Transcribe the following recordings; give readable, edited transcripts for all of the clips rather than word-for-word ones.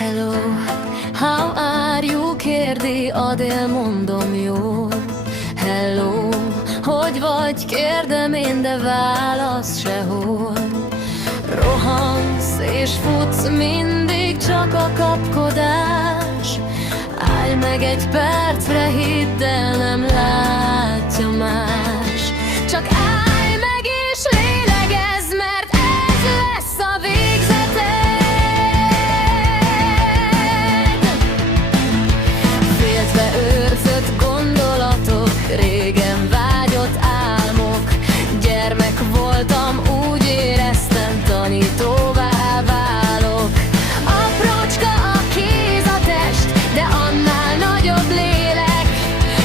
Hello, how are you? Kérdi Adél, mondom jól. Hello, hogy vagy? Kérdem én, de válasz sehol. Rohansz és futsz, mindig csak a kapkodás. Állj meg egy percre, hidd el, nem látja más. Csak állj meg és lélegezz, mert ez lesz a végzeted. Féltve őrzött gondolatok, régen vágyott álmok. Gyermek voltam, úgy éreztem, tanítóvá válok. Aprócska a kéz, a test, de annál nagyobb lélek.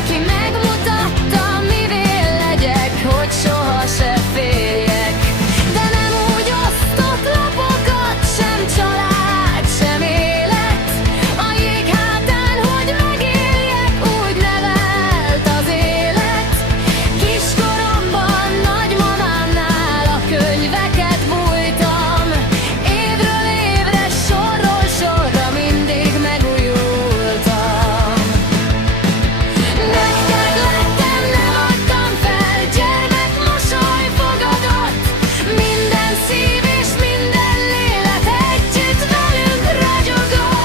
Ki megmutatta, mivé legyek, hogy soha se féljek. De nem úgy osztott lapokat, sem család, sem élet. A jég hátán, hogy megéljek, úgy nevelt az élet. Kiskoromban nagymamámnál a könyveket bújtam. Évről évre, sorról sorra mindig megújultam. Nektek lettem, nem adtam fel, gyermek mosoly fogadott. Minden szív és minden lélek együtt velünk ragyogott.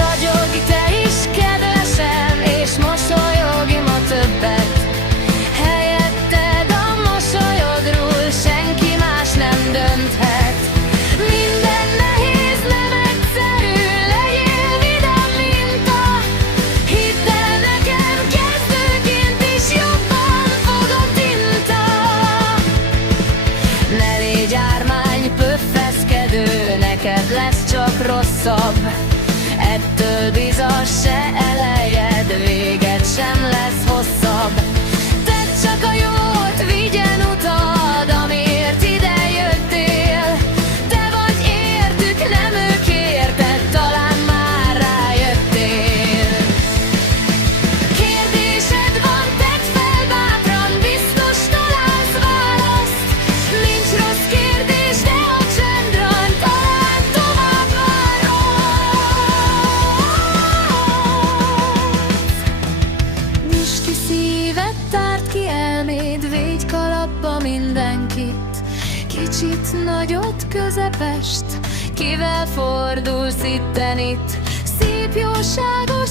Ragyogj te is, kedvesem, és mosolyogj ma többet. Helyetted a mosolyodról senki más nem dönthet. Minden nehéz, nem egyszerű, legyél vidám minta. Hidd el nekem, kezdőként is jobban fog a tinta. Ne légy ármány, pöffeszkedő, neked lesz csak rosszabb. Ettől bizony se elejed, véged sem lesz hosszabb. Tedd csak a jót, vigyen utad, amiért ide jöttél. Te vagy értük, nem ők érted, talán már rájöttél. Kérdésed van, tedd fel bátran, biztos találsz választ. Nincs rossz kérdés, de a csendran talán tovább várhatsz. Nyisd ki szíved, tárd ki elméd, védj kalapba mindenkit. Kicsit, nagyot, közepest, kivel fordulsz itten itt. Szép, jóságos,